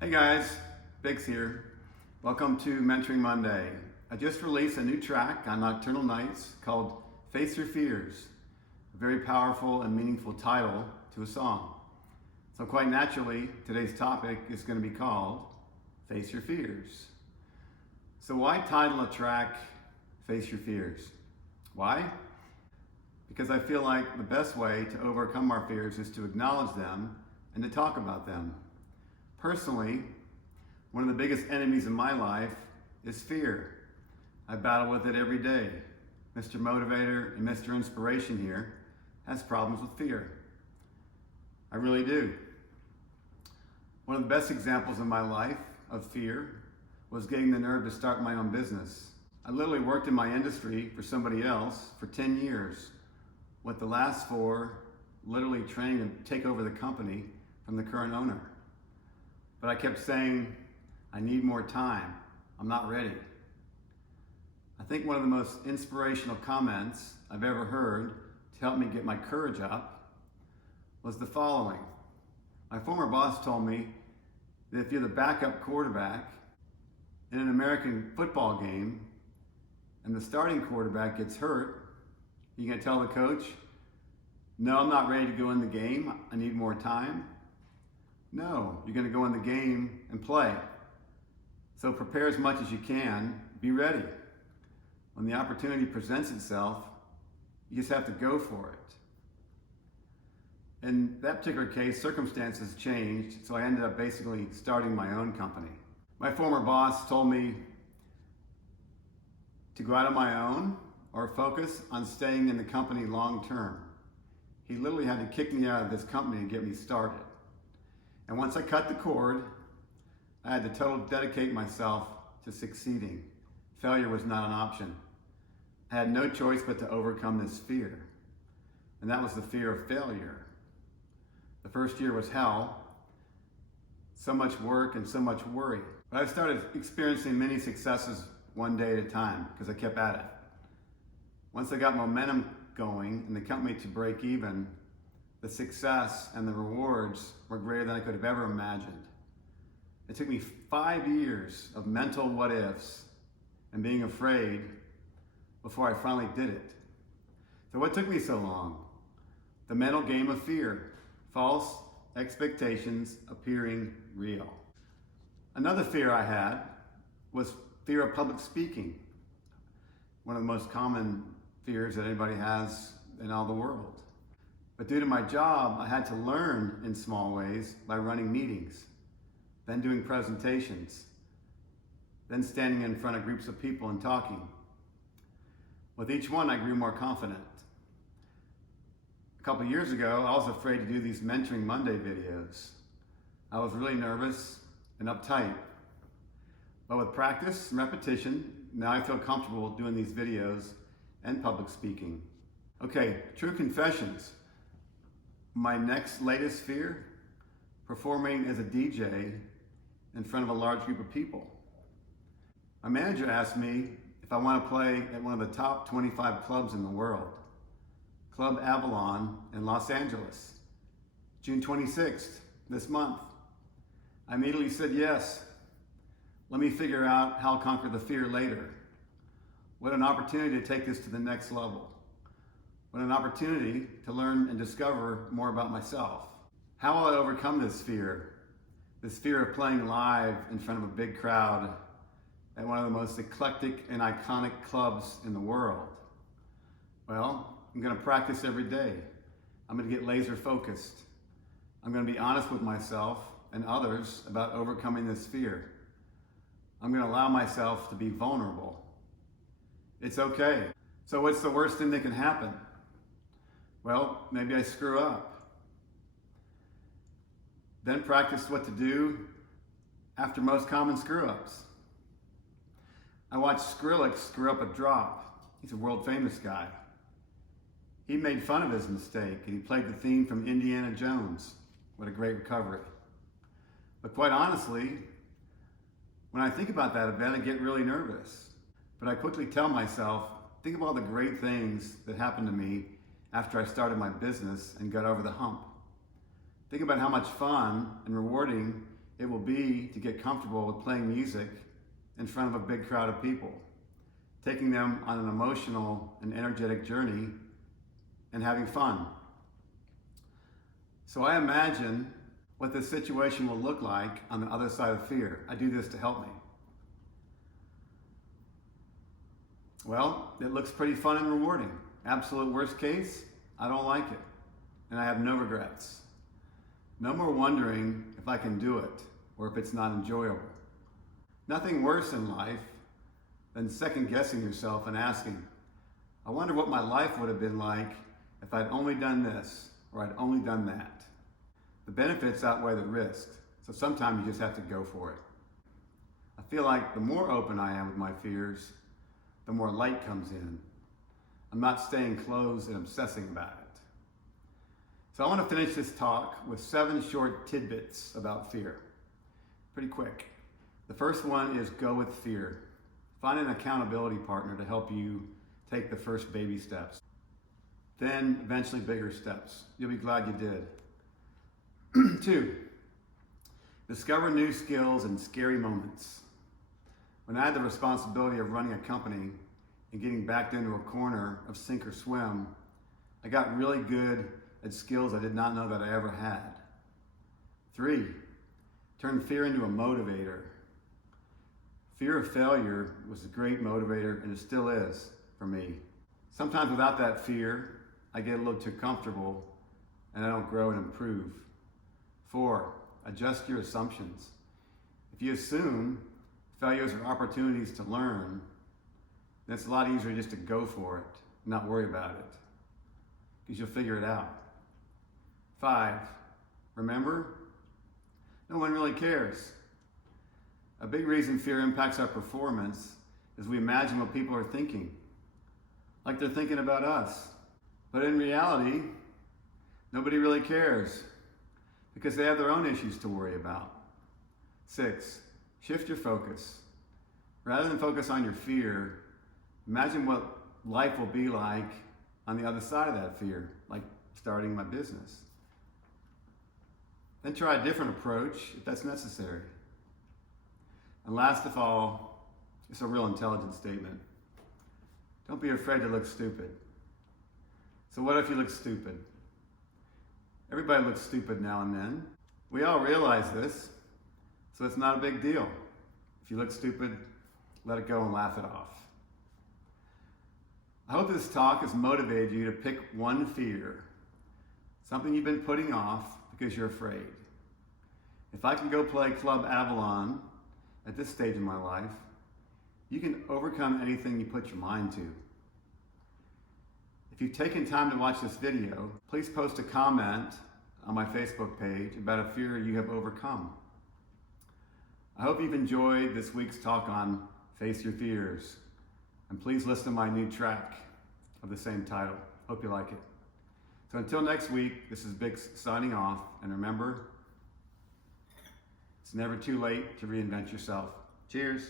Hey guys, Biggs here. Welcome to Mentoring Monday. I just released a new track on Nocturnal Knights called Face Your Fears, a very powerful and meaningful title to a song. So quite naturally, today's topic is going to be called Face Your Fears. So why title a track Face Your Fears? Why? Because I feel like the best way to overcome our fears is to acknowledge them and to talk about them. Personally, one of the biggest enemies in my life is fear. I battle with it every day. Mr. Motivator and Mr. Inspiration here has problems with fear. I really do. One of the best examples in my life of fear was getting the nerve to start my own business. I literally worked in my industry for somebody else for 10 years, with the last 4 literally training to take over the company from the current owner. But I kept saying, I need more time. I'm not ready. I think one of the most inspirational comments I've ever heard to help me get my courage up was the following. My former boss told me that if you're the backup quarterback in an American football game and the starting quarterback gets hurt, you gonna tell the coach, no, I'm not ready to go in the game. I need more time. No, you're going to go in the game and play. So prepare as much as you can, be ready. When the opportunity presents itself, you just have to go for it. In that particular case, circumstances changed, so I ended up basically starting my own company. My former boss told me to go out on my own or focus on staying in the company long term. He literally had to kick me out of this company to get me started. And once I cut the cord, I had to totally dedicate myself to succeeding. Failure was not an option. I had no choice but to overcome this fear. And that was the fear of failure. The first year was hell. So much work and so much worry. But I started experiencing many successes one day at a time because I kept at it. Once I got momentum going and the company to break even, the success and the rewards were greater than I could have ever imagined. It took me 5 years of mental what ifs and being afraid before I finally did it. So what took me so long? The mental game of fear, false expectations appearing real. Another fear I had was fear of public speaking. One of the most common fears that anybody has in all the world. But due to my job, I had to learn in small ways by running meetings, then doing presentations, then standing in front of groups of people and talking. With each one, I grew more confident. A couple of years ago, I was afraid to do these Mentoring Monday videos. I was really nervous and uptight. But with practice and repetition, now I feel comfortable doing these videos and public speaking. Okay, true confessions. My next latest fear, performing as a DJ in front of a large group of people. My manager asked me if I want to play at one of the top 25 clubs in the world, Club Avalon in Los Angeles, June 26th, this month. I immediately said yes. Let me figure out how I'll conquer the fear later. What an opportunity to take this to the next level. What an opportunity to learn and discover more about myself. How will I overcome this fear? This fear of playing live in front of a big crowd at one of the most eclectic and iconic clubs in the world. Well, I'm going to practice every day. I'm going to get laser focused. I'm going to be honest with myself and others about overcoming this fear. I'm going to allow myself to be vulnerable. It's okay. So what's the worst thing that can happen? Well, maybe I screw up. Then practice what to do after most common screw-ups. I watched Skrillex screw up a drop. He's a world famous guy. He made fun of his mistake and he played the theme from Indiana Jones. What a great recovery. But quite honestly, when I think about that event, I get really nervous. But I quickly tell myself, think of all the great things that happened to me after I started my business and got over the hump. Think about how much fun and rewarding it will be to get comfortable with playing music in front of a big crowd of people, taking them on an emotional and energetic journey and having fun. So I imagine what this situation will look like on the other side of fear. I do this to help me. Well, it looks pretty fun and rewarding. Absolute worst case, I don't like it, and I have no regrets. No more wondering if I can do it or if it's not enjoyable. Nothing worse in life than second guessing yourself and asking, I wonder what my life would have been like if I'd only done this or I'd only done that. The benefits outweigh the risks, so sometimes you just have to go for it. I feel like the more open I am with my fears, the more light comes in. I'm not staying closed and obsessing about it. So I want to finish this talk with 7 short tidbits about fear. Pretty quick. The first one is go with fear. Find an accountability partner to help you take the first baby steps. Then eventually bigger steps. You'll be glad you did. 2, discover new skills in scary moments. When I had the responsibility of running a company and getting backed into a corner of sink or swim, I got really good at skills I did not know that I ever had. 3, turn fear into a motivator. Fear of failure was a great motivator, and it still is for me. Sometimes without that fear, I get a little too comfortable and I don't grow and improve. 4, adjust your assumptions. If you assume failures are opportunities to learn, then it's a lot easier just to go for it, not worry about it, because you'll figure it out. 5, remember, no one really cares. A big reason fear impacts our performance is we imagine what people are thinking, like they're thinking about us. But in reality, nobody really cares because they have their own issues to worry about. 6, shift your focus. Rather than focus on your fear, imagine what life will be like on the other side of that fear, like starting my business. Then try a different approach if that's necessary. And last of all, it's a real intelligent statement. Don't be afraid to look stupid. So what if you look stupid? Everybody looks stupid now and then. We all realize this, so it's not a big deal. If you look stupid, let it go and laugh it off. I hope this talk has motivated you to pick one fear, something you've been putting off because you're afraid. If I can go play Club Avalon at this stage in my life, you can overcome anything you put your mind to. If you've taken time to watch this video, please post a comment on my Facebook page about a fear you have overcome. I hope you've enjoyed this week's talk on Face Your Fears, and please listen to my new track of the same title. Hope you like it. So until next week, this is Bix signing off, and remember, it's never too late to reinvent yourself. Cheers.